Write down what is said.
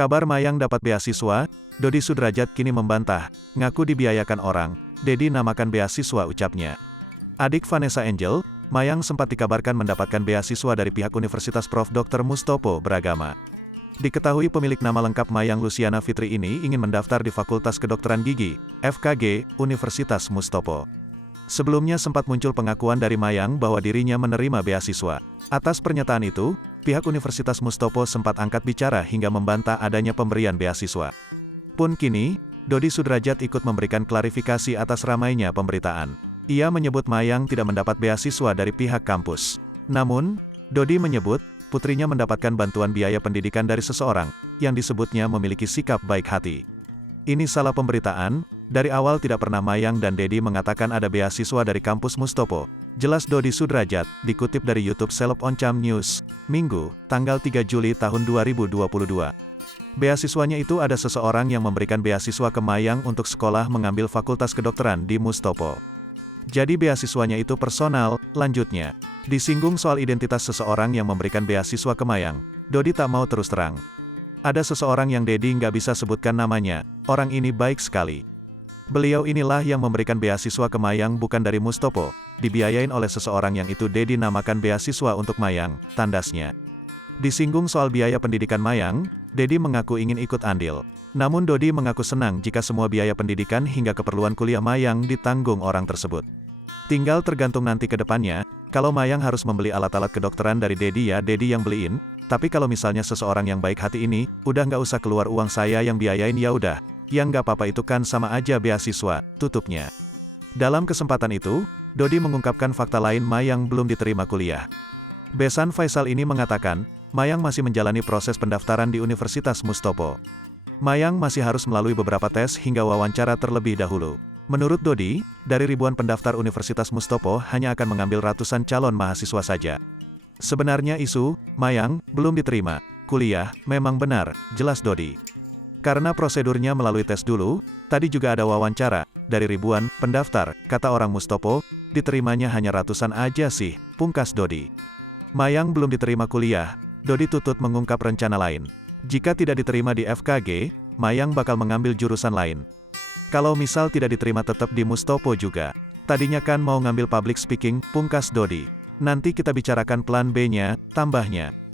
Kabar Mayang dapat beasiswa, Dodi Sudrajat kini membantah, ngaku dibiayakan orang, Dedi namakan beasiswa ucapnya. Adik Vanessa Angel, Mayang sempat dikabarkan mendapatkan beasiswa dari pihak Universitas Prof. Dr. Mustopo Beragama. Diketahui pemilik nama lengkap Mayang Luciana Fitri ini ingin mendaftar di Fakultas Kedokteran Gigi, FKG, Universitas Mustopo. Sebelumnya sempat muncul pengakuan dari Mayang bahwa dirinya menerima beasiswa. Atas pernyataan itu, pihak Universitas Mustopo sempat angkat bicara hingga membantah adanya pemberian beasiswa. Pun kini, Dodi Sudrajat ikut memberikan klarifikasi atas ramainya pemberitaan. Ia menyebut Mayang tidak mendapat beasiswa dari pihak kampus. Namun, Dodi menyebut, putrinya mendapatkan bantuan biaya pendidikan dari seseorang, yang disebutnya memiliki sikap baik hati. Ini salah pemberitaan, dari awal tidak pernah Mayang dan Dedi mengatakan ada beasiswa dari kampus Mustopo. Jelas Dodi Sudrajat, dikutip dari YouTube Seleb Oncam News, Minggu, tanggal 3 Juli tahun 2022. Beasiswanya itu ada seseorang yang memberikan beasiswa ke Mayang untuk sekolah mengambil fakultas kedokteran di Mustopo. Jadi beasiswanya itu personal, lanjutnya. Disinggung soal identitas seseorang yang memberikan beasiswa ke Mayang, Dodi tak mau terus terang. Ada seseorang yang Dedi nggak bisa sebutkan namanya, orang ini baik sekali. Beliau inilah yang memberikan beasiswa ke Mayang bukan dari Mustopo, dibiayain oleh seseorang yang itu Dedi namakan beasiswa untuk Mayang, tandasnya. Disinggung soal biaya pendidikan Mayang, Dedi mengaku ingin ikut andil. Namun Dodi mengaku senang jika semua biaya pendidikan hingga keperluan kuliah Mayang ditanggung orang tersebut. Tinggal tergantung nanti ke depannya, kalau Mayang harus membeli alat-alat kedokteran dari Dedi ya Dedi yang beliin, tapi kalau misalnya seseorang yang baik hati ini, udah nggak usah keluar uang saya yang biayain ya udah, yang nggak apa-apa itu kan sama aja beasiswa, tutupnya. Dalam kesempatan itu, Dodi mengungkapkan fakta lain Mayang belum diterima kuliah. Besan Faisal ini mengatakan, Mayang masih menjalani proses pendaftaran di Universitas Mustopo. Mayang masih harus melalui beberapa tes hingga wawancara terlebih dahulu. Menurut Dodi, dari ribuan pendaftar Universitas Mustopo hanya akan mengambil ratusan calon mahasiswa saja. Sebenarnya isu, Mayang, belum diterima kuliah, memang benar, jelas Dodi. Karena prosedurnya melalui tes dulu, tadi juga ada wawancara, dari ribuan pendaftar, kata orang Mustopo, diterimanya hanya ratusan aja sih, pungkas Dodi. Mayang belum diterima kuliah, Dodi tutut mengungkap rencana lain. Jika tidak diterima di FKG, Mayang bakal mengambil jurusan lain. Kalau misal tidak diterima tetap di Mustopo juga. Tadinya kan mau ngambil public speaking, pungkas Dodi. Nanti kita bicarakan plan B-nya, tambahnya.